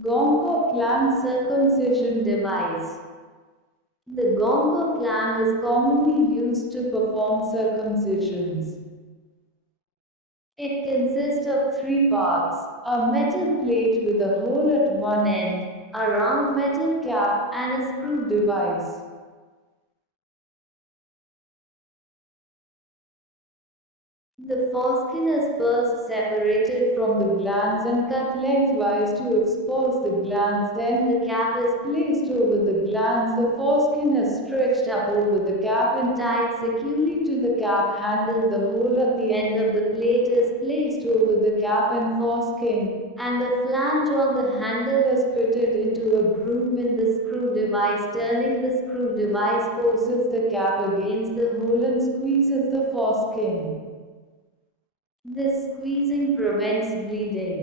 Gomco clam circumcision device. The Gomco clam is commonly used to perform circumcisions. It consists of three parts: a metal plate with a hole at one end, a round metal cap, and a screw device. The foreskin is first separated from the glands and cut lengthwise to expose the glands. Then the cap is placed over the glands. The foreskin is stretched up over the cap and tied securely to the cap handle. The hole at the end of the plate is placed over the cap and foreskin, and the flange on the handle is fitted into a groove in the screw device. Turning the screw device forces the cap against the hole and squeezes the foreskin. This squeezing prevents bleeding.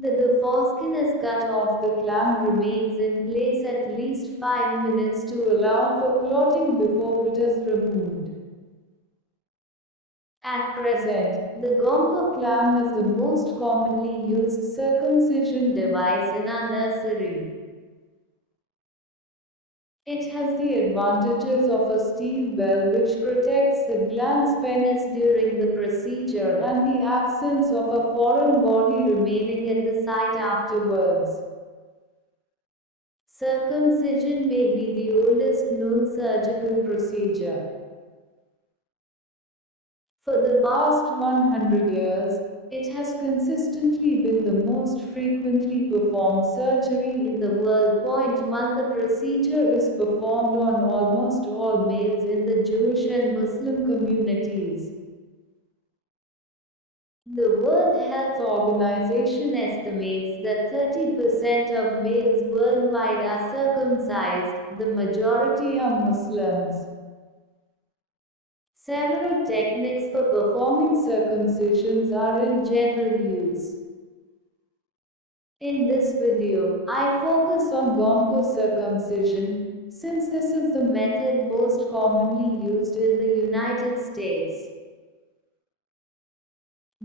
The foreskin is cut off. The clam remains in place at least 5 minutes to allow for clotting before it is removed. At present, the Gomco clam is the most commonly used circumcision device in our nursery. It has the advantages of a steel bell which protects the glans penis during the procedure and the absence of a foreign body remaining at the site afterwards. Circumcision may be the oldest known surgical procedure. For the past 100 years, it has consistently been the most frequently performed surgery in the world. Point 1. The procedure is performed on almost all males in the Jewish and Muslim communities. The World Health Organization estimates that 30% of males worldwide are circumcised. The majority are Muslims. Several techniques for performing circumcisions are in general use. In this video, I focus on Gomco circumcision, since this is the method most commonly used in the United States.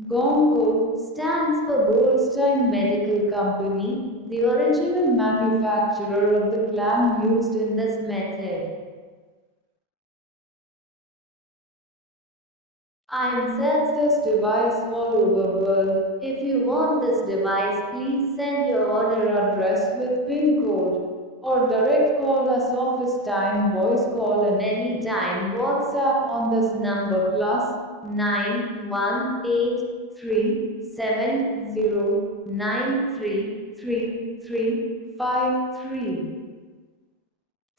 Gomco stands for Goldstein Medical Company, the original manufacturer of the clam used in this method. IM sells this device all over world. If you want this device, please send your order address with PIN code or direct call us office time, voice call and anytime WhatsApp on this number +918370933353.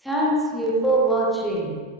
Thanks you for watching.